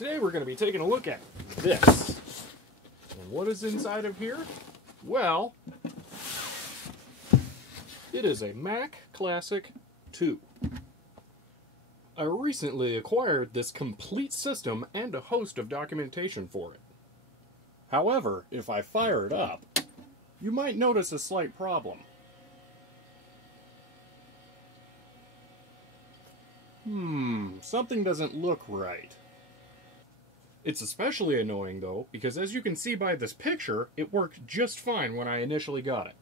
Today we're going to be taking a look at this. And what is inside of here? Well, it is a Mac Classic II. I recently acquired this complete system and a host of documentation for it. However, if I fire it up, you might notice a slight problem. Something doesn't look right. It's especially annoying though, because as you can see by this picture, it worked just fine when I initially got it.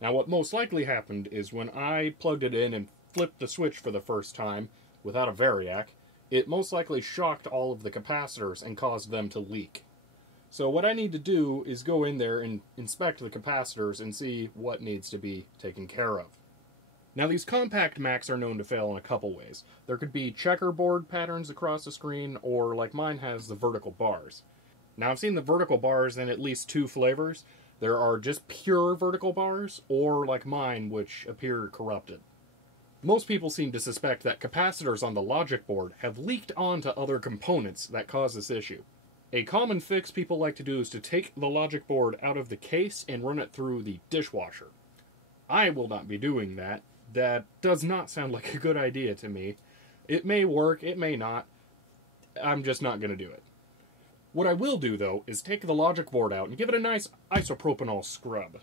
Now what most likely happened is when I plugged it in and flipped the switch for the first time, without a variac, it most likely shocked all of the capacitors and caused them to leak. So what I need to do is go in there and inspect the capacitors and see what needs to be taken care of. Now these compact Macs are known to fail in a couple ways. There could be checkerboard patterns across the screen, or like mine has the vertical bars. Now I've seen the vertical bars in at least two flavors. There are just pure vertical bars, or like mine, which appear corrupted. Most people seem to suspect that capacitors on the logic board have leaked onto other components that cause this issue. A common fix people like to do is to take the logic board out of the case and run it through the dishwasher. I will not be doing that. That does not sound like a good idea to me. It may work, it may not. I'm just not going to do it. What I will do, though, is take the logic board out and give it a nice isopropanol scrub.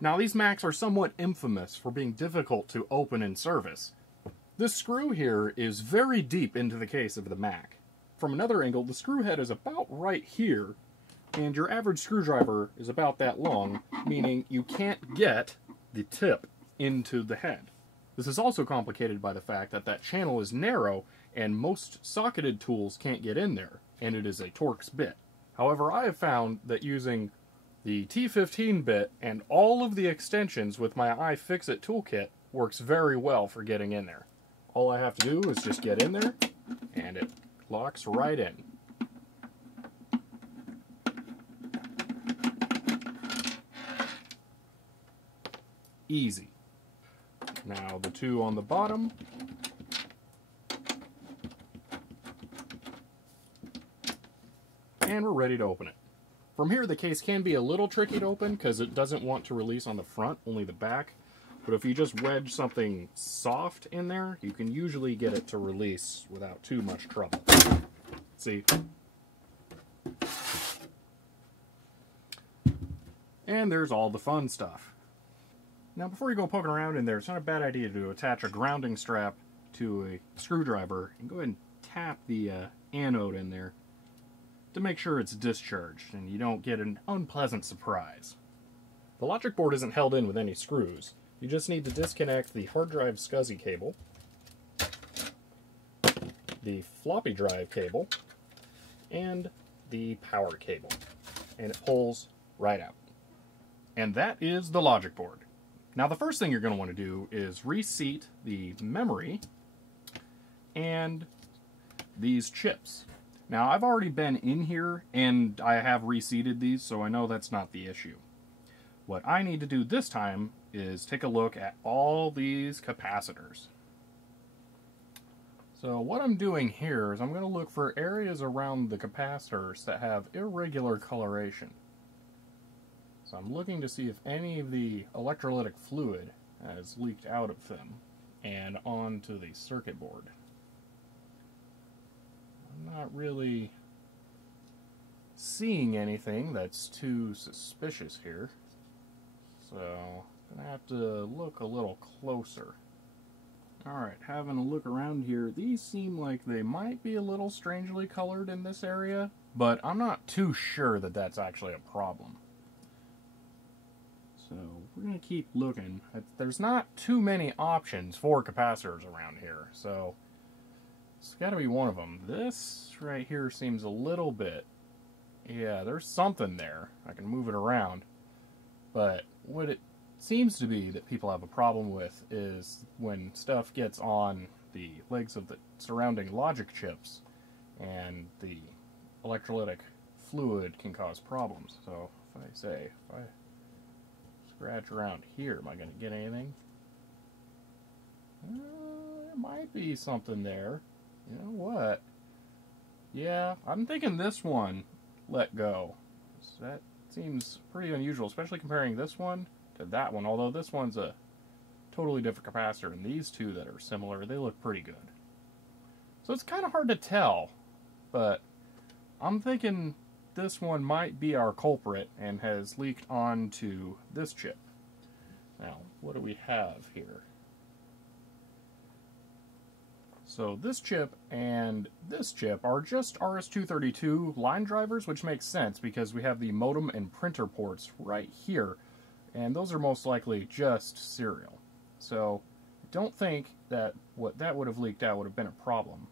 Now, these Macs are somewhat infamous for being difficult to open and service. This screw here is very deep into the case of the Mac. From another angle, the screw head is about right here, and your average screwdriver is about that long, meaning you can't get the tip into the head. This is also complicated by the fact that that channel is narrow and most socketed tools can't get in there, and it is a Torx bit. However, I have found that using the T15 bit and all of the extensions with my iFixit toolkit works very well for getting in there. All I have to do is just get in there, and it locks right in. Easy. Now the two on the bottom. And we're ready to open it. From here, the case can be a little tricky to open because it doesn't want to release on the front, only the back. But if you just wedge something soft in there, you can usually get it to release without too much trouble. See? And there's all the fun stuff. Now, before you go poking around in there, it's not a bad idea to attach a grounding strap to a screwdriver and go ahead and tap the anode in there to make sure it's discharged and you don't get an unpleasant surprise. The logic board isn't held in with any screws. You just need to disconnect the hard drive SCSI cable, the floppy drive cable, and the power cable. And it pulls right out. And that is the logic board. Now the first thing you're going to want to do is reseat the memory and these chips. Now I've already been in here and I have reseated these, so I know that's not the issue. What I need to do this time is take a look at all these capacitors. So what I'm doing here is I'm going to look for areas around the capacitors that have irregular coloration. So I'm looking to see if any of the electrolytic fluid has leaked out of them and onto the circuit board. I'm not really seeing anything that's too suspicious here, so I'm going to have to look a little closer. Alright, having a look around here, these seem like they might be a little strangely colored in this area, but I'm not too sure that that's actually a problem. So we're going to keep looking. There's not too many options for capacitors around here, so it's got to be one of them. This right here seems a little bit, yeah, there's something there. I can move it around, but what it seems to be that people have a problem with is when stuff gets on the legs of the surrounding logic chips and the electrolytic fluid can cause problems. So if I scratch around here, am I going to get anything? There might be something there. You know what? Yeah, I'm thinking this one let go. So that seems pretty unusual, especially comparing this one to that one, although this one's a totally different capacitor, and these two that are similar, they look pretty good. So it's kind of hard to tell, but I'm thinking this one might be our culprit and has leaked onto this chip. Now, what do we have here? So this chip and this chip are just RS-232 line drivers, which makes sense because we have the modem and printer ports right here, and those are most likely just serial. So I don't think that what that would have leaked out would have been a problem.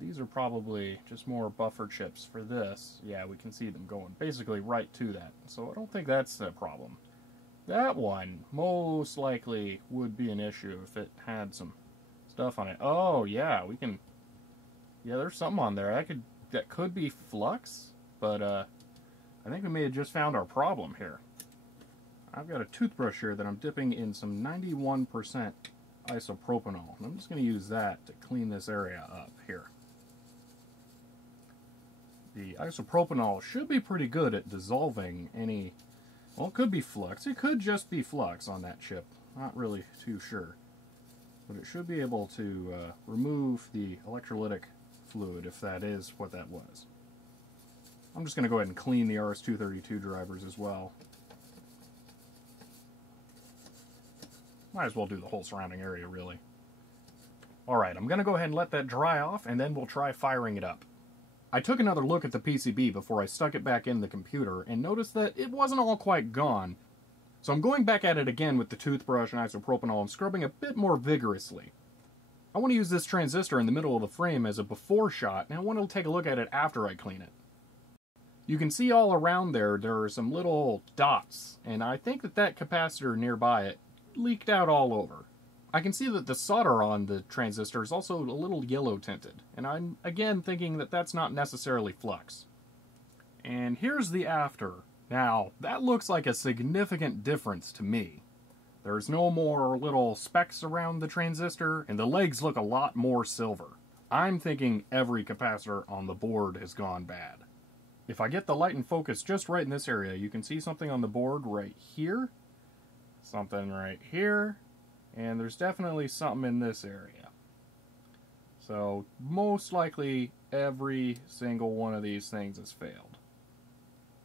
These are probably just more buffer chips for this. Yeah, we can see them going basically right to that. So I don't think that's a problem. That one most likely would be an issue if it had some stuff on it. Oh yeah, we can. Yeah, there's something on there. That could be flux, but I think we may have just found our problem here. I've got a toothbrush here that I'm dipping in some 91% isopropanol. And I'm just going to use that to clean this area up here. The isopropanol should be pretty good at dissolving any, well, it could be flux. It could just be flux on that chip. Not really too sure. But it should be able to remove the electrolytic fluid if that is what that was. I'm just going to go ahead and clean the RS-232 drivers as well. Might as well do the whole surrounding area, really. Alright, I'm going to go ahead and let that dry off, and then we'll try firing it up. I took another look at the PCB before I stuck it back in the computer, and noticed that it wasn't all quite gone. So I'm going back at it again with the toothbrush and isopropanol and scrubbing a bit more vigorously. I want to use this transistor in the middle of the frame as a before shot, and I want to take a look at it after I clean it. You can see all around there are some little dots, and I think that capacitor nearby it leaked out all over. I can see that the solder on the transistor is also a little yellow tinted, and I'm again thinking that that's not necessarily flux. And here's the after. Now, that looks like a significant difference to me. There's no more little specks around the transistor, and the legs look a lot more silver. I'm thinking every capacitor on the board has gone bad. If I get the light and focus just right in this area, you can see something on the board right here, something right here, and there's definitely something in this area. So most likely every single one of these things has failed.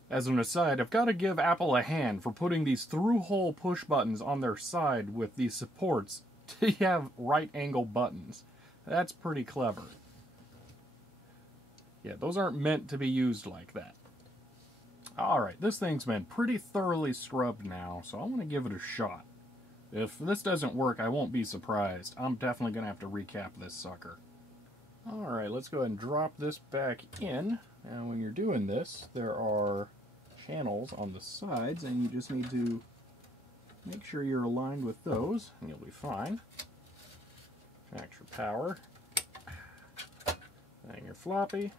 As an aside, I've got to give Apple a hand for putting these through-hole push buttons on their side with these supports to have right-angle buttons. That's pretty clever. Yeah, those aren't meant to be used like that. Alright, this thing's been pretty thoroughly scrubbed now, so I want to give it a shot. If this doesn't work, I won't be surprised. I'm definitely going to have to recap this sucker. Alright, let's go ahead and drop this back in. And when you're doing this, there are channels on the sides, and you just need to make sure you're aligned with those, and you'll be fine. Connect your power. And your floppy.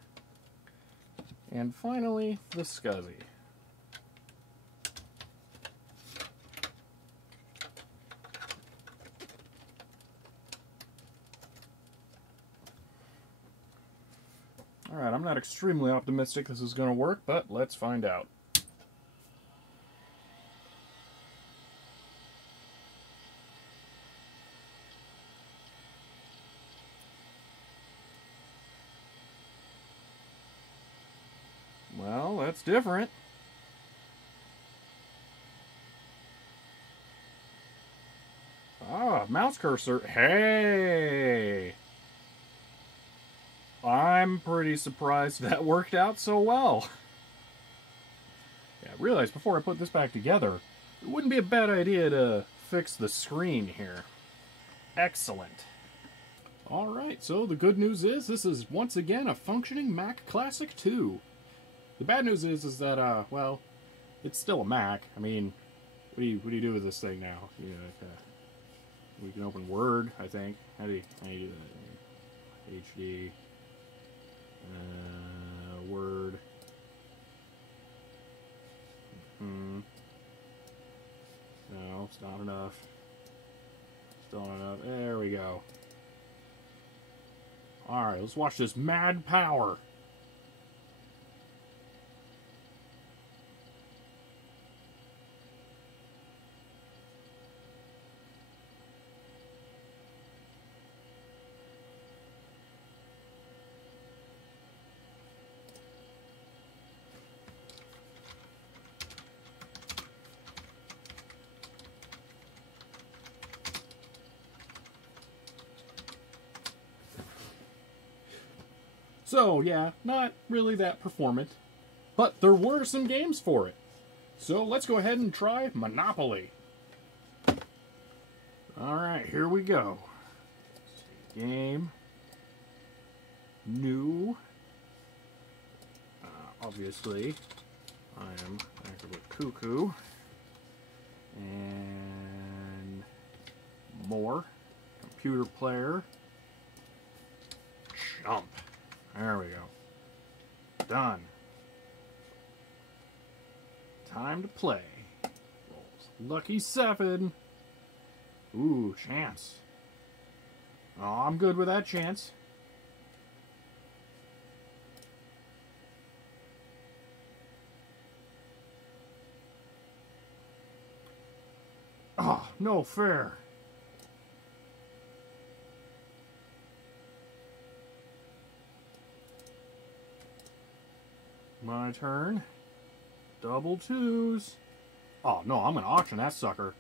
And finally, the SCSI. Alright, I'm not extremely optimistic this is going to work, but let's find out. Well, that's different. Ah, mouse cursor. Hey! I'm pretty surprised that worked out so well. Yeah, I realized before I put this back together, it wouldn't be a bad idea to fix the screen here. Excellent. Alright, so the good news is this is once again a functioning Mac Classic II. The bad news is that, well, it's still a Mac. I mean, what do you do with this thing now? You know, we can open Word, I think. How do you do that? HD. Word. No, it's not enough. Still not enough. There we go. Alright, let's watch this mad power. So, yeah, not really that performant, but there were some games for it. So, let's go ahead and try Monopoly. Alright, here we go. Game. New. Obviously, I am actively cuckoo. And more. Computer player. Jump. There we go. Done. Time to play. Rolls. Lucky 7. Ooh, chance. Oh, I'm good with that chance. Oh, no fair. My turn. Double 2s. Oh, no, I'm going to auction that sucker.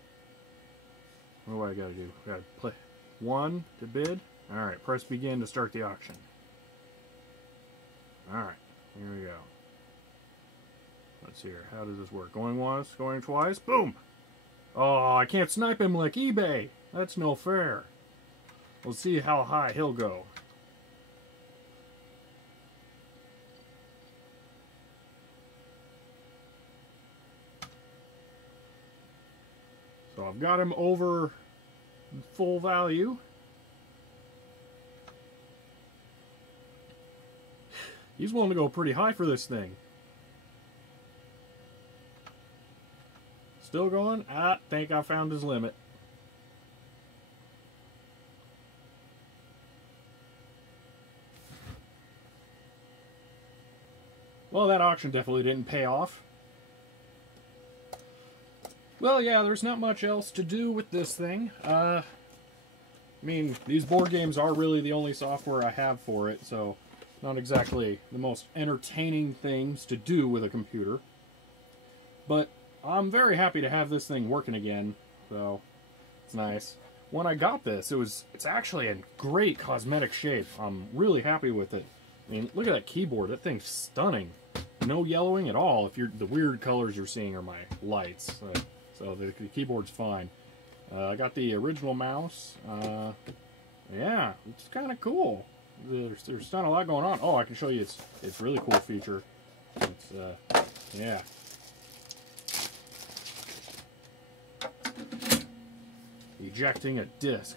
What do I got to do? Got to play 1 to bid. Alright, press begin to start the auction. Alright, here we go. Let's see here. How does this work? Going once, going twice. Boom! Oh, I can't snipe him like eBay. That's no fair. We'll see how high he'll go. So I've got him over full value. He's willing to go pretty high for this thing. Still going? I think I found his limit. Well, that auction definitely didn't pay off. Well, yeah, there's not much else to do with this thing. I mean, these board games are really the only software I have for it, so not exactly the most entertaining things to do with a computer. But I'm very happy to have this thing working again, so it's nice. When I got this, it's actually in great cosmetic shape. I'm really happy with it. I mean, look at that keyboard. That thing's stunning. No yellowing at all. If the weird colors you're seeing are my lights. So the keyboard's fine. I got the original mouse. Yeah, it's kind of cool. There's not a lot going on. Oh, I can show you it's really cool feature. It's yeah. Ejecting a disc.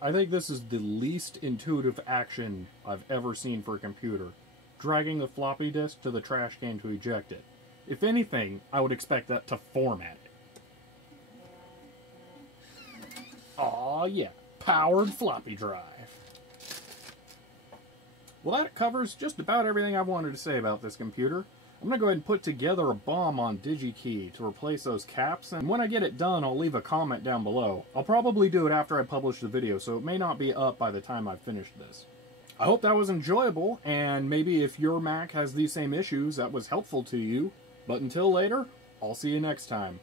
I think this is the least intuitive action I've ever seen for a computer. Dragging the floppy disk to the trash can to eject it. If anything, I would expect that to format it. Aw, yeah. Powered floppy drive. Well, that covers just about everything I wanted to say about this computer. I'm going to go ahead and put together a BOM on DigiKey to replace those caps, and when I get it done, I'll leave a comment down below. I'll probably do it after I publish the video, so it may not be up by the time I've finished this. I hope that was enjoyable, and maybe if your Mac has these same issues, that was helpful to you. But until later, I'll see you next time.